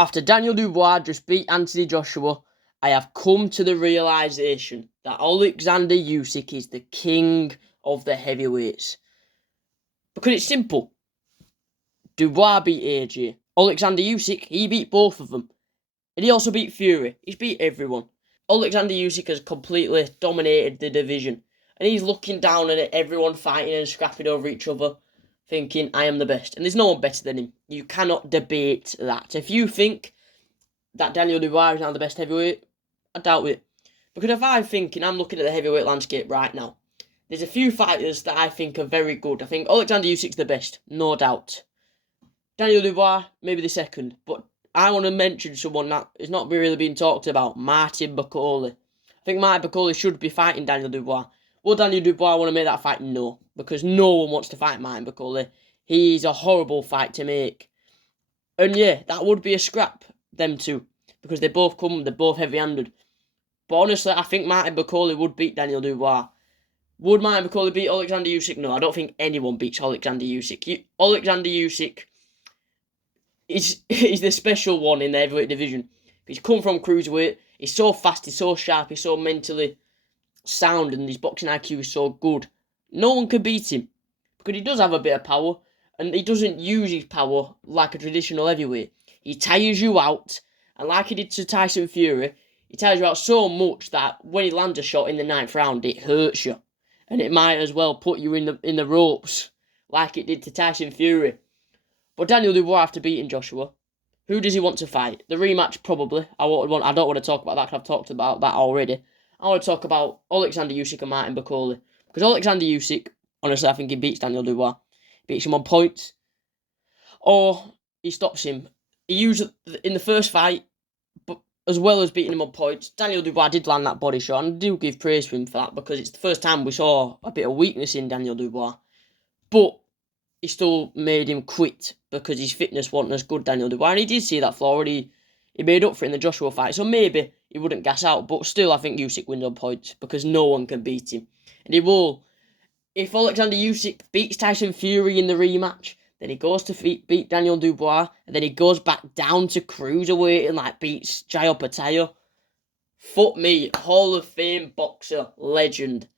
After Daniel Dubois just beat Anthony Joshua, I have come to the realisation that Alexander Usyk is the king of the heavyweights. Because it's simple. Dubois beat AJ. Alexander Usyk, he beat both of them. And he also beat Fury. He's beat everyone. Alexander Usyk has completely dominated the division. And he's looking down at everyone fighting and scrapping over each other, thinking, I am the best. And there's no one better than him. You cannot debate that. If you think that Daniel Dubois is now the best heavyweight, I doubt it. Because if I'm thinking, I'm looking at the heavyweight landscape right now, there's a few fighters that I think are very good. I think Alexander Usyk's the best, no doubt. Daniel Dubois, maybe the second. But I want to mention someone that is not really being talked about, Martin Bakole. I think Martin Bakole should be fighting Daniel Dubois. Will Daniel Dubois want to make that fight? No. Because no one wants to fight Martin Bakole. He's a horrible fight to make. And yeah, that would be a scrap, them two. Because they're both heavy-handed. But honestly, I think Martin Bakole would beat Daniel Dubois. Would Martin Bakole beat Alexander Usyk? No, I don't think anyone beats Alexander Usyk. Alexander Usyk is the special one in the heavyweight division. He's come from cruiserweight. He's so fast, he's so sharp, he's so mentally sound, and his boxing IQ is so good. No one can beat him. Because he does have a bit of power, and he doesn't use his power like a traditional heavyweight. He tires you out, and like he did to Tyson Fury, he tires you out so much that when he lands a shot in the 9th round, it hurts you. And it might as well put you in the ropes, like it did to Tyson Fury. But Daniel Dubois, after beating Joshua, who does he want to fight? The rematch, probably. I don't want to talk about that because I've talked about that already. I want to talk about Alexander Usyk and Martin Bakole. Because Alexander Usyk, honestly, I think he beats Daniel Dubois. He beats him on points. Or he stops him. He used in the first fight, but as well as beating him on points, Daniel Dubois did land that body shot, and I do give praise to him for that, because it's the first time we saw a bit of weakness in Daniel Dubois. But he still made him quit, because his fitness wasn't as good, Daniel Dubois, and he did see that flaw, and he made up for it in the Joshua fight, so maybe he wouldn't gas out, but still I think Usyk wins on points, because no one can beat him. And he will. If Alexander Usyk beats Tyson Fury in the rematch, then he goes to beat Daniel Dubois, and then he goes back down to cruiserweight and beats Jai Opetaia. Fuck me, Hall of Fame boxer, legend.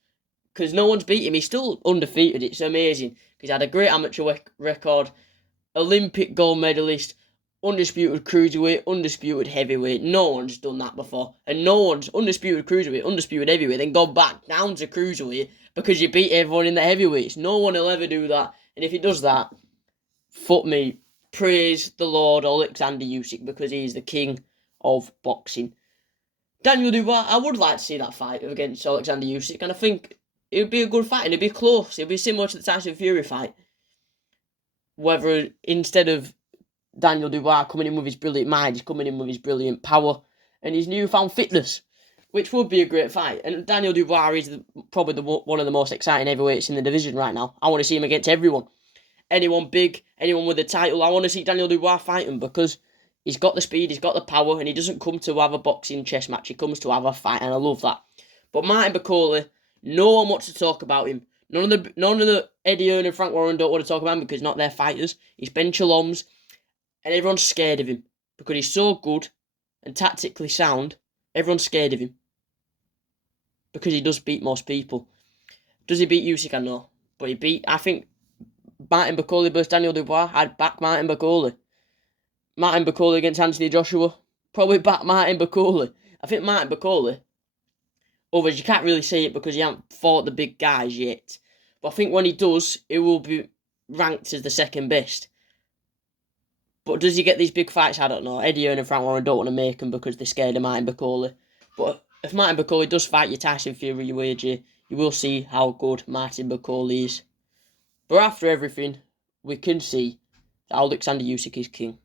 Because no one's beat him, he's still undefeated, it's amazing. He's had a great amateur record, Olympic gold medalist, undisputed cruiserweight, undisputed heavyweight. No one's done that before. And no one's undisputed cruiserweight, undisputed heavyweight, then go back down to cruiserweight because you beat everyone in the heavyweights. No one will ever do that. And if he does that, fuck me, praise the Lord Alexander Usyk, because he is the king of boxing. Daniel Dubois, I would like to see that fight against Alexander Usyk, and I think it would be a good fight, and it'd be close. It'd be similar to the Tyson Fury fight. Whether instead of Daniel Dubois coming in with his brilliant mind, he's coming in with his brilliant power and his newfound fitness, which would be a great fight. And Daniel Dubois is probably one of the most exciting heavyweights in the division right now. I want to see him against everyone. Anyone big, anyone with a title, I want to see Daniel Dubois fight him, because he's got the speed, he's got the power, and he doesn't come to have a boxing chess match, he comes to have a fight, and I love that. But Martin Bakole, no one wants to talk about him. None of the Eddie Hearn and Frank Warren don't want to talk about him because he's not their fighters. He's Ben Chaloms, and everyone's scared of him because he's so good and tactically sound. Everyone's scared of him because he does beat most people. Does he beat Usyk? I know, but I think Martin Bakole versus Daniel Dubois, I'd back Martin Bakole. Martin Bakole against Anthony Joshua, probably back Martin Bakole. I think Martin Bakole, others, you can't really say it because he hasn't fought the big guys yet. But I think when he does, he will be ranked as the second best. But does he get these big fights? I don't know. Eddie Hearn and Frank Warren don't want to make them because they're scared of Martin Bakole. But if Martin Bakole does fight your Tyson Fury, your AJ, you will see how good Martin Bakole is. But after everything, we can see that Alexander Usyk is king.